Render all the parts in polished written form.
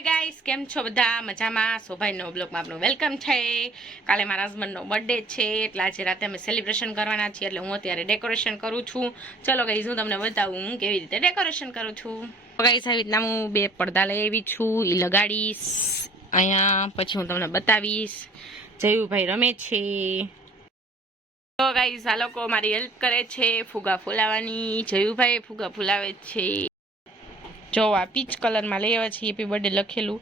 Hi guys, કેમ છો બધા? મજામાં? સોભાઈનો બ્લોગમાં આપનું વેલકમ છે. કાલે મારા હસબન્ડનો બર્થડે છે એટલે આજે રાતે અમે સેલિબ્રેશન કરવાના છીએ એટલે હું અત્યારે ડેકોરેશન કરું છું. ચલો ગાઈસ, હું તમને બતાવું હું કેવી રીતે ડેકોરેશન કરું છું. ગાઈસ, આવી રીતના હું 2 પડદા લઈ આવી છું, એ લગાડીશ અહીંયા. પછી હું તમને બતાવીશ. જયુભાઈ રમે છે. તો ગાઈસ, આ લોકો મારી હેલ્પ કરે છે ફુગા ફૂલાવાની. જયુભાઈ ફુગા ફૂલાવે છે. જો આ પીચ કલરમાં લઈ આવ્યા છીએ, હેપી બર્થડે લખેલું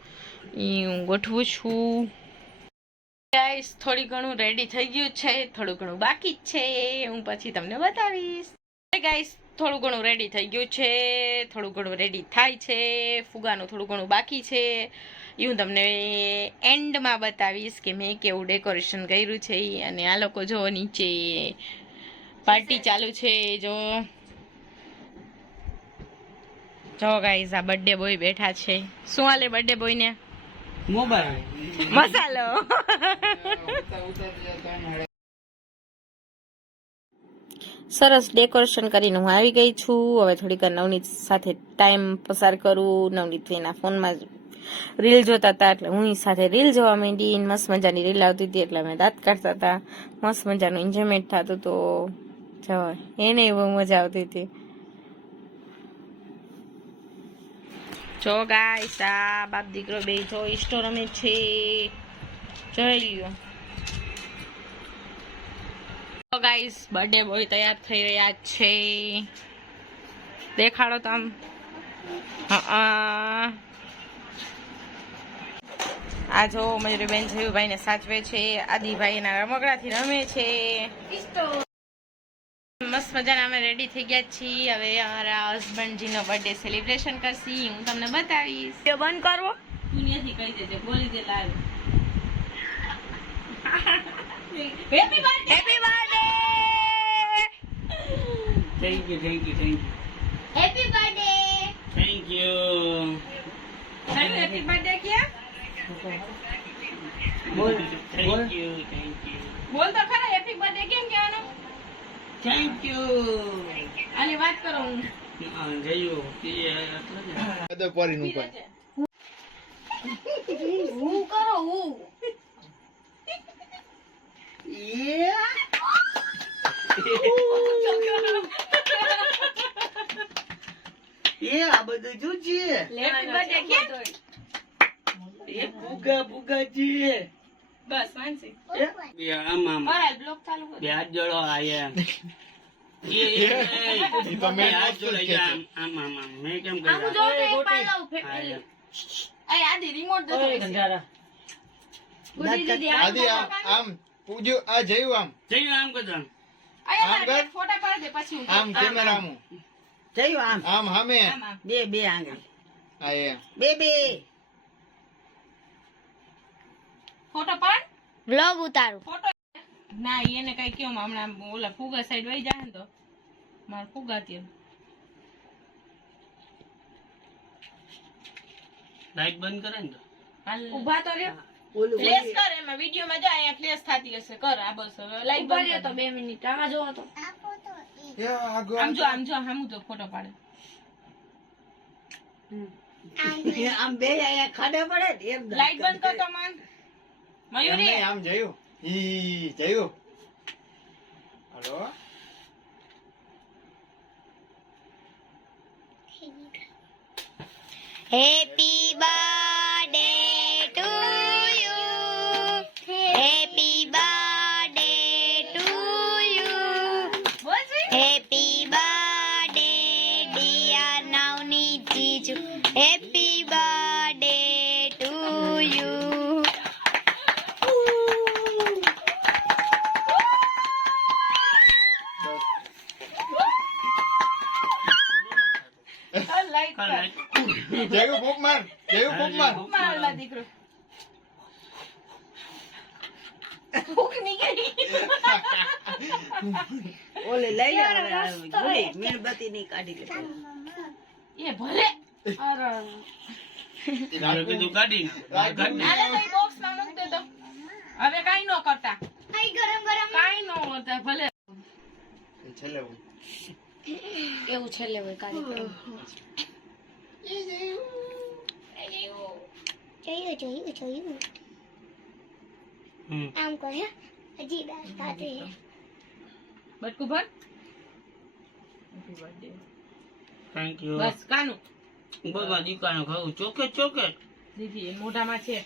એ હું ગોઠવું છું. ગાઈસ, થોડી ઘણું રેડી થઈ ગયું છે, થોડું ઘણું બાકી જ છે, હું પછી તમને બતાવીશ. ગાઈસ, થોડું ઘણું રેડી થઈ ગયું છે, થોડું ઘણું રેડી થાય છે, ફુગાનું થોડું ઘણું બાકી છે. એ હું તમને એન્ડમાં બતાવીશ કે મેં કેવું ડેકોરેશન કર્યું છે. અને આ લોકો જો નીચે પાર્ટી ચાલુ છે. જો ગાઈઝ, આ બર્થડે બોય બેઠા છે. શું હાલે બર્થડે બોય ને? મોબાઈલ મસાલો. સરસ ડેકોરેશન કરીને હું આવી ગઈ છું. હવે થોડીક નવનીત સાથે ટાઈમ પસાર કરું. નવનીત એના ફોનમાં રીલ જોતા હતા એટલે હું સાથે રીલ જોવા માંડી. મસ્ત મજાની રીલ આવતી હતી એટલે અમે દાંત કાઢતા હતા. મસ્ત મજાનું એન્જોયમેન્ટ થતું તો જો એને બહુ મજા આવતી હતી. જો ગાઈસ, આ બાપ દીકરો બે જો ઇસ્ટો રમે છે, જોઈ લ્યો. તો ગાઈસ, બર્થડે બોય તૈયાર થઈ રહ્યા છે. દેખાડો તો આમ. આ જો મયુરીબેન જયુભાઈ ને સાચવે છે. આદિભાઈ એના રમકડાથી રમે છે. મસ્ત મજાના અમે રેડી થઈ ગયા છીએ. હવે અમારા હસબન્ડજીનો બર્થડે સેલિબ્રેશન કરશી. હું તમને બતાવીશ. બંધ કરવો દુનિયાથી કહી દેજે, બોલી દે લાવ. Happy birthday, happy birthday. Thank you happy birthday. Thank you happy birthday કે બોલ થેન્ક યુ બોલ તો ખરા. હેપી બર્થડે કેમ કહેવાનું? થેન્ક યુ આની વાત કરો. હું જયું અદો પરીનું પર હું કરો હું આ બધું શું છે? હેપી બર્થડે કે એ ભૂગા છે. બસ માનસી. આમ બરાબર, બ્લોક ચાલુ કર. બે હાથ જોડો આયા મેં કેમ આમ જો તો એક પાલ લાવ ફેંકી. અય આદી રિમોટ દે તો. ગુડી દીદી આદિ આમ પૂજો આ જયું આમ જયું આમ કરજો. અય આમ કર. ફોટા પાડ દે પછી હું આમ કેમેરા આમ જયું આમ આમ હામે આમ આમ. બે આંગળી આ એમ બે ફોટો પાડ. વ્લોગ ઉતારું ફોટો ના એને કઈ કેમ હમણાં ઓલા ફુગા સાઈડ વહી જાય ને તો માર ફુગા ત્યાં લાઈટ બંધ કરે ને તો ઉભા તો રહ્યો. ઓલું ફ્લેશ કર. એમાં વિડિયોમાં જા અહીંયા ફ્લેશ થાતી હશે. કર આ બસ હવે લાઈટ બંધ તો 2 મિનિટ આમાં જોવો તો એ આગો આમ જો હામું તો ફોટો પાડે. આમ બે અહીંયા ખાડે પડે ને એમ લાઈટ બંધ કર તો માન. મયુરી આમ જયું ઈ જયું hello Happy birthday to you. Happy birthday to you. બોલ જી. Happy birthday dear Navneet Jiju. Happy birthday to you. Light કર. જયું ફૂક માર મારલા દીકરો ભૂખ નીકળી. ઓલે લઈ લે હવે આ ગુડી મીણબત્તી ની કાઢી લે એ ભલે. અરે મારે કીધું કાઢી આલે તો બોક્સ માં મૂક દે તો. હવે કાઈ ન કરતા. Ay, garam garam. કાઈ ન હોતા ભલે. છેલ્લે એવું છેલ્લે હોય કાર્યક્રમ. જોયું હમ આમ કહે હજી દાંત ખાતે બટકું ભર Happy birthday. થેન્ક યુ બસ કાનું બાબા દીકાનો ખાવું ચોકેટ દીદી એ મોઢામાં છે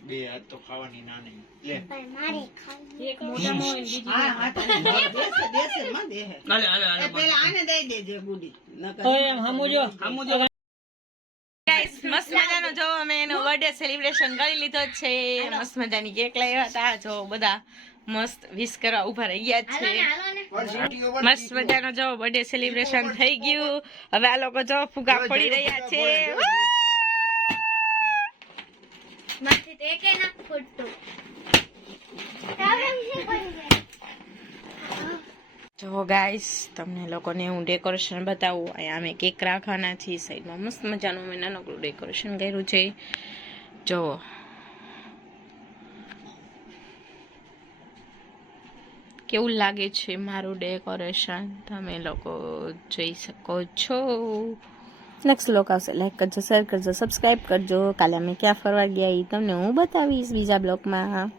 બે હાથ તો ખાવાની ના નહીં લે પણ મારે ખાવું એક મોઢામાં હોય ને બીજી હા હા તને દેશે દેશે માં દેહે હાલે હાલે હાલે પેલા આને દઈ દેજે ગુડી નકર ગાઈસ મસ્ત મજાનો જો અમે એનો બર્થડે સેલિબ્રેશન કરી લીધો છે મસ્ત મજાની કેક લાવ્યા હતા જો બધા મસ્ત વિશ કરવા ઉભા રહી ગયા છે મસ્ત મજાનો જો બર્થડે સેલિબ્રેશન થઈ ગયું હવે આ લોકો જો ફુગા ફોડી રહ્યા છે માથે તો એકે ના ફૂટતું જો ગાઈસ તમને લોકોને હું ડેકોરેશન બતાવું અહીંયા અમે કેક રાખવાના છીએ સાઈડમાં મસ્ત મજાનું મેં નાનકડું ડેકોરેશન કર્યું છે જો કેવું લાગે છે મારું ડેકોરેશન તમે લોકો જોઈ શકો છો નેક્સ્ટ બ્લોગ આવશે લાઈક કરજો શેર કરજો સબસ્ક્રાઈબ કરજો કાલે અમે ક્યાં ફરવા ગયા એ તમને હું બતાવીશ બીજા બ્લોગમાં